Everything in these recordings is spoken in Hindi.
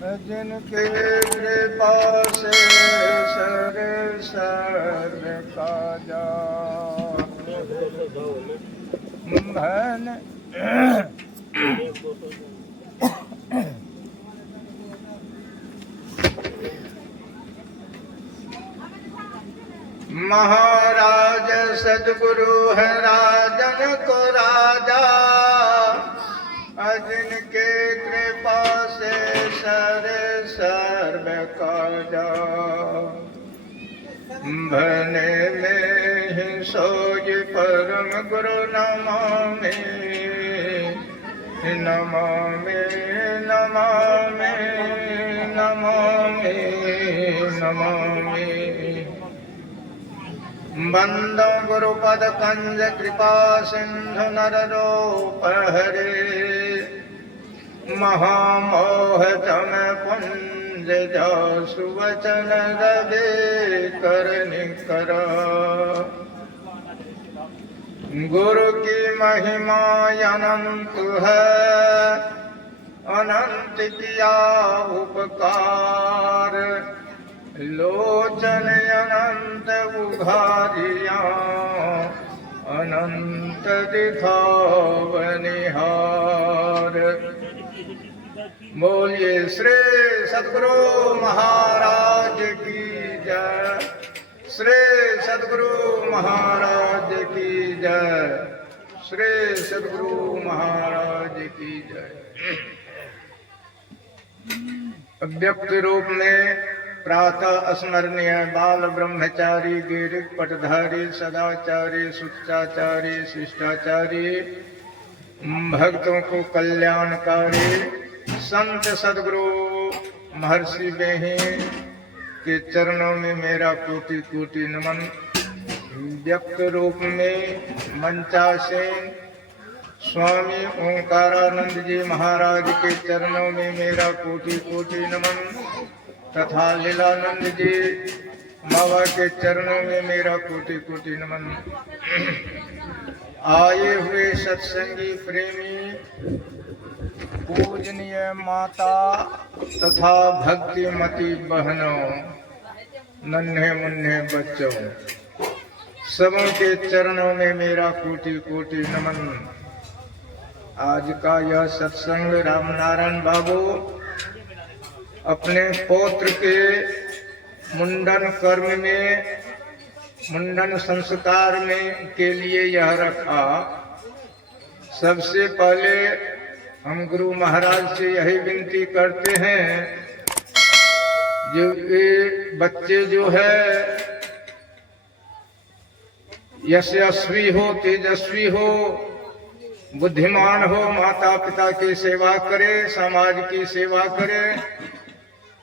जिनके कृपा से सर्व काजा धन महाराज सद्गुरु है राजन को राजा, जिनके कृपा से सर्व काजा। भने में ही सोज परम गुरु नमामि नमामि नमामि नमामि नमामि। बंदो गुरुपद कंज कृपा सिंधु नररूप हरे, महामोह तम पुंज जासु वचन रवि कर निकर। गुरु की महिमा अनंत है, अनंत किया उपकार, लोचन अनंत उघारिया अनंत दिखावनिहार। बोलिए श्री सद्गुरु महाराज की जय, श्री सद्गुरु महाराज की जय, श्री सद्गुरु महाराज की जय। अव्यक्त रूप में प्रातः स्मरणीय बाल ब्रह्मचारी गिरिक पटधारी सदाचारी सुचाचारी शिष्टाचारी भक्तों को कल्याणकारी संत सद्गुरु महर्षि बेही के चरणों में मेरा कोटि कोटि नमन। व्यक्त रूप में मंचासीन स्वामी ओंकारानंद जी महाराज के चरणों में मेरा कोटि कोटि नमन तथा लीलानंद जी बाबा के चरणों में मेरा कोटि कोटि नमन। आए हुए सत्संगी प्रेमी पूजनीय माता तथा भक्तिमती बहनों, नन्हे मुन्ने बच्चों, सबों के चरणों में मेरा कोटि कोटि नमन। आज का यह सत्संग रामनारायण बाबू अपने पौत्र के मुंडन कर्म में, मुंडन संस्कार में के लिए यह रखा। सबसे पहले हम गुरु महाराज से यही विनती करते हैं, जो ये बच्चे जो है यशस्वी हो, तेजस्वी हो, बुद्धिमान हो, माता पिता की सेवा करे, समाज की सेवा करे।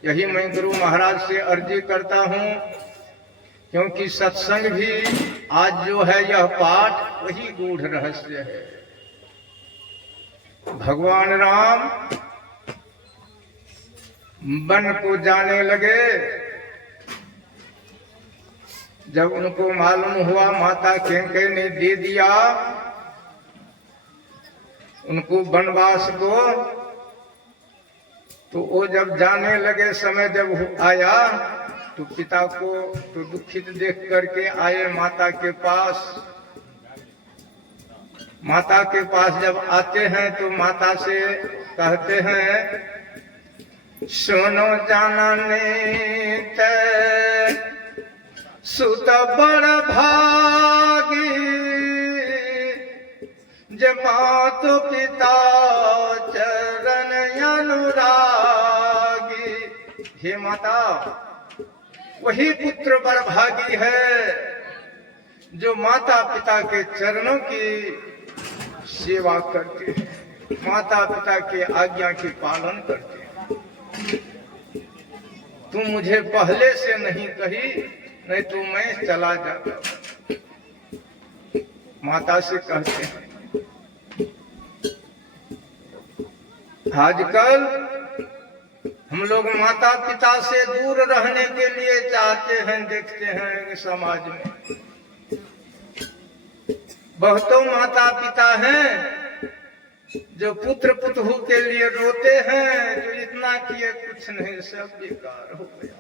यही मैं गुरु महाराज से अर्जी करता हूँ, क्योंकि सत्संग भी आज जो है यह पाठ वही गूढ़ रहस्य है। भगवान राम वन को जाने लगे, जब उनको मालूम हुआ माता कैके ने दे दिया उनको वनवास को, तो वो जब जाने लगे, समय जब आया तो पिता को तो दुखित देख करके आए माता के पास। माता के पास जब आते हैं तो माता से कहते हैं, सुनो जानने ते सुत बड़ भागी, जे मातु पिता चरण अनुरागी। हे माता, वही पुत्र बड़भागी है जो माता पिता के चरणों की सेवा करते हैं, माता पिता के आज्ञा के पालन करते हैं। तुम मुझे पहले से नहीं कही, नहीं तो मैं चला जाता। माता से कहते हैं। आजकल हम लोग माता पिता से दूर रहने के लिए चाहते हैं, देखते हैं समाज में बहुतों माता पिता हैं जो पुत्र पुत्रहु के लिए रोते हैं, जो इतना इतना किए कुछ नहीं, सब बेकार हो गया।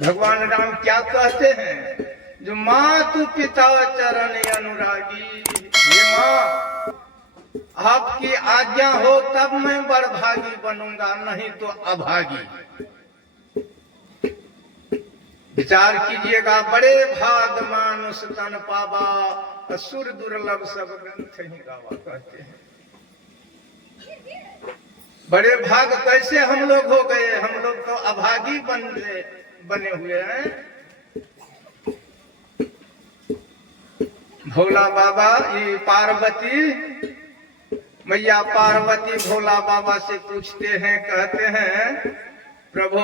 भगवान राम क्या कहते हैं, जो मातु पिता चरण अनुरागी, ये माँ आपकी आज्ञा हो तब मैं बड़भागी बनूंगा, नहीं तो अभागी। विचार कीजिएगा, बड़े भाग मानुष तन पावा, असुर दुर्लभ सब ग्रंथ ही गावा, कहते हैं। बड़े भाग कैसे हम लोग हो गए, हम लोग तो अभागी बने हुए हैं। भोला बाबा, ये पार्वती मैया पार्वती भोला बाबा से पूछते हैं, कहते हैं प्रभु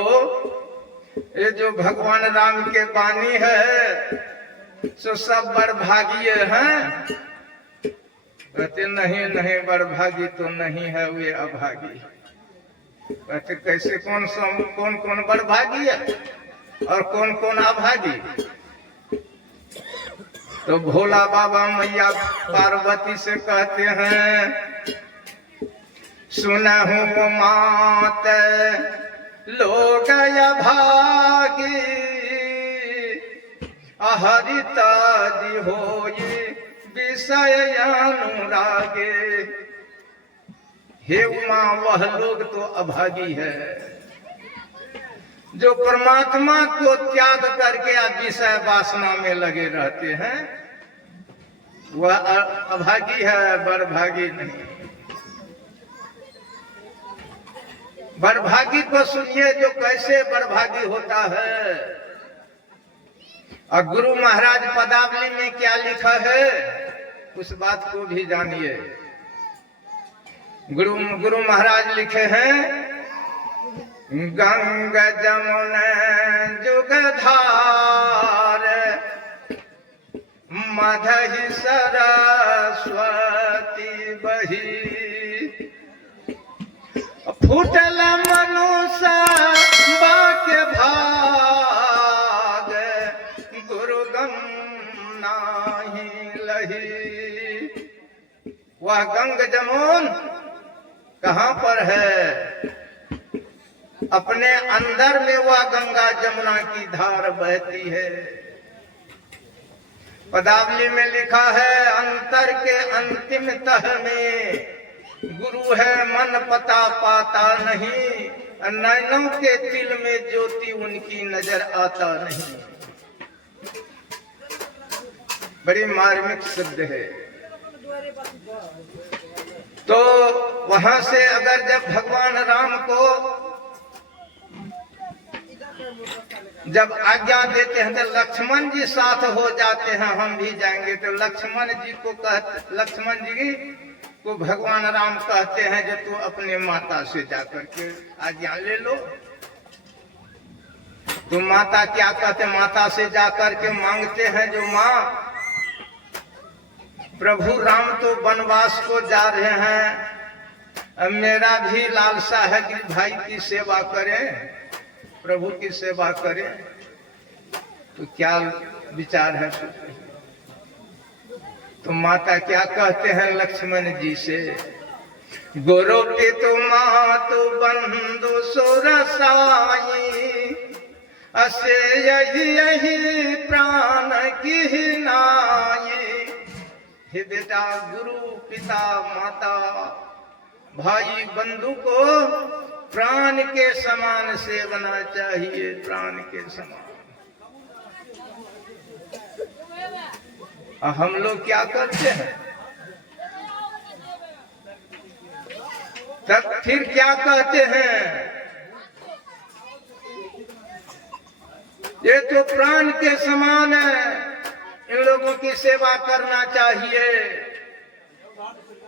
ये जो भगवान राम के वाणी है सो सब बड़भागी हैं। कहते नहीं नहीं, बड़भागी तो नहीं है, वे अभागी। कहते कैसे, कौन कौन बड़भागी है और कौन कौन अभागी? तो भोला बाबा मैया पार्वती से कहते हैं, सुनहु मात लोग अभागी, हरितादि होई विषय अनुरागे। हे उमा, वह लोग तो अभागी है जो परमात्मा को त्याग करके विषय वासना में लगे रहते हैं, वह अभागी है, बड़भागी नहीं। बड़भागी को सुनिए, जो कैसे बड़भागी होता है। और गुरु महाराज पदावली में क्या लिखा है, उस बात को भी जानिए। गुरु महाराज लिखे हैं, गंग जमुन जुगधार मधहि सरस्वती बही, फूटल मनुष्य बाके भाग, गुरु गम नाही लही। वह गंग जमुन कहाँ पर है? अपने अंदर में वह गंगा जमुना की धार बहती है। पदावली में लिखा है, अंतर के अंतिम तह में गुरु है, मन पता पाता नहीं, नैनों के तिल में ज्योति उनकी नजर आता नहीं। बड़ी मार्मिक शब्द है। तो वहां से अगर जब भगवान राम को जब आज्ञा देते हैं तो लक्ष्मण जी साथ हो जाते हैं, हम भी जाएंगे। तो लक्ष्मण जी को भगवान राम कहते हैं, जो तू अपने माता से जाकर के आज्ञा ले लो। तो माता क्या कहते, माता से जाकर के मांगते हैं, जो माँ प्रभु राम तो वनवास को जा रहे हैं, अब मेरा भी लालसा है कि भाई की सेवा करें, प्रभु की सेवा करें। तो क्या विचार है? तो माता क्या कहते हैं लक्ष्मण जी से, गुरु पितु मातु बंधु सुरसाई, असे यही प्राण की नाई। हे बेटा, गुरु पिता माता भाई बंधु को प्राण के समान सेवना चाहिए, प्राण के समान। हम लोग क्या करते हैं? तब फिर क्या कहते हैं, ये तो प्राण के समान है, इन लोगों की सेवा करना चाहिए,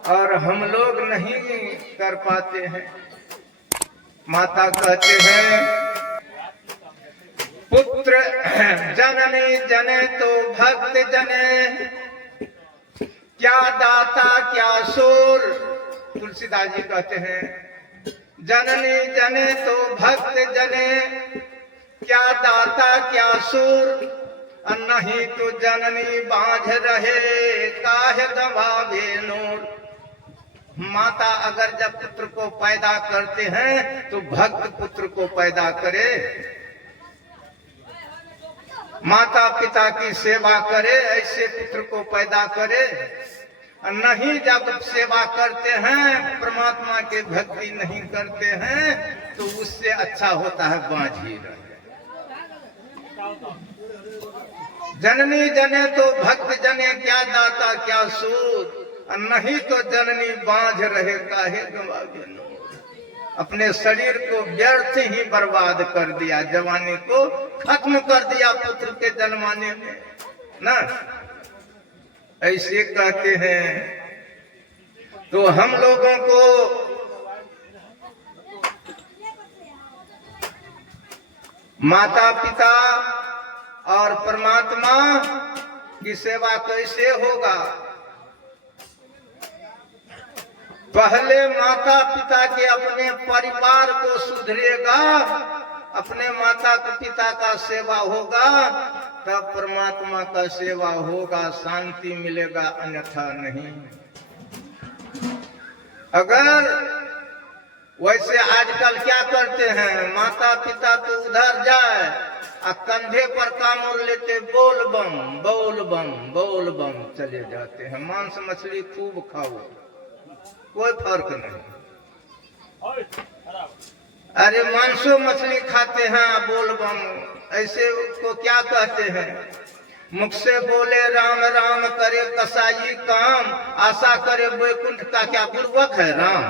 और हम लोग नहीं कर पाते हैं। माता कहते हैं, पुत्र जननी जने तो भक्त जने, क्या दाता क्या सूर। तुलसीदास जी कहते हैं, जननी जने तो भक्त जने, क्या दाता क्या सूर, नहीं तो जननी बांझ रहे, काहे दबावे नूर। माता अगर जब पुत्र को पैदा करते हैं तो भक्त पुत्र को पैदा करे, माता पिता की सेवा करे, ऐसे पुत्र को पैदा करे। नहीं जब सेवा करते हैं, परमात्मा के भक्ति नहीं करते हैं, तो उससे अच्छा होता है बांझी रहे। जननी जने तो भक्त जने, क्या दाता क्या सूद, नहीं तो जननी बांझ रहे काहे गवावे नो। अपने शरीर को व्यर्थ ही बर्बाद कर दिया, जवानी को खत्म कर दिया पुत्र के जन्माने में ना, ऐसे कहते हैं। तो हम लोगों को माता पिता और परमात्मा की सेवा कैसे होगा? पहले माता पिता के अपने परिवार को सुधरेगा, अपने माता पिता का सेवा होगा, तब परमात्मा का सेवा होगा, शांति मिलेगा, अन्यथा नहीं। अगर वैसे आजकल क्या करते हैं, माता पिता तो उधर जाए और कंधे पर कामोर लेते, बोल बम बोल बम बोल बम चले जाते हैं। मांस मछली खूब खाओ, कोई फर्क नहीं। अरे मांसो मछली खाते हैं, बोल बम, ऐसे को क्या कहते हैं? मुख से बोले राम राम, करे कसाई काम, आशा करे वैकुंठ का, क्या बुड़बक है राम?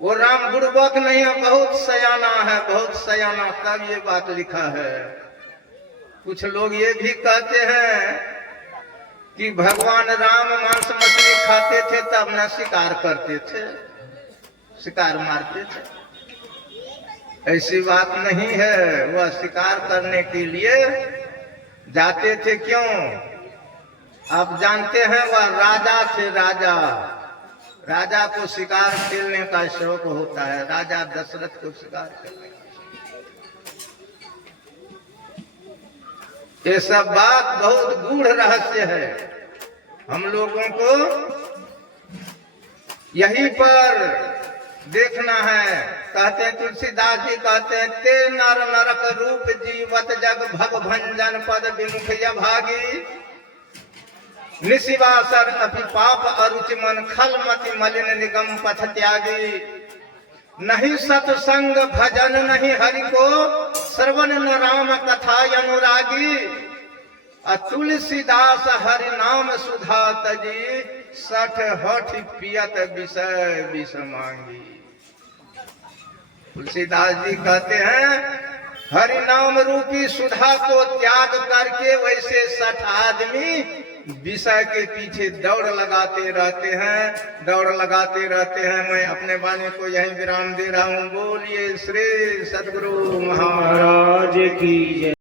वो राम बुड़बक नहीं है, बहुत सयाना है, बहुत सयाना। तब ये बात लिखा है। कुछ लोग ये भी कहते हैं कि भगवान राम मांस मछली खाते थे तब न शिकार करते थे, शिकार मारते थे। ऐसी बात नहीं है, वह शिकार करने के लिए जाते थे। क्यों? आप जानते हैं, वह राजा थे, राजा। राजा को शिकार खेलने का शौक होता है, राजा दशरथ को शिकार करने का। ये सब बात बहुत गूढ़ रहस्य है, हम लोगों को यहीं पर देखना है। कहते हैं तुलसीदास जी कहते हैं, ते नर नरक रूप जीवत जग भव भंजन पद विमुख भागी, निशिवासर अपि पाप अरुचि मन खल मति मलिन निगम पथ त्यागी। नहीं सत्संग भजन नहीं हरि को, श्रवण न राम कथा अनुरागी। तुलसीदास हरि नाम सुधा तजी, सठ हठ पियत विषय विष मांगी। तुलसीदास जी कहते हैं, हरि नाम रूपी सुधा को त्याग करके वैसे 60 आदमी विषय के पीछे दौड़ लगाते रहते हैं, दौड़ लगाते रहते हैं। मैं अपने वाणी को यहीं विराम दे रहा हूँ। बोलिए श्री सद्गुरु महाराज की जय।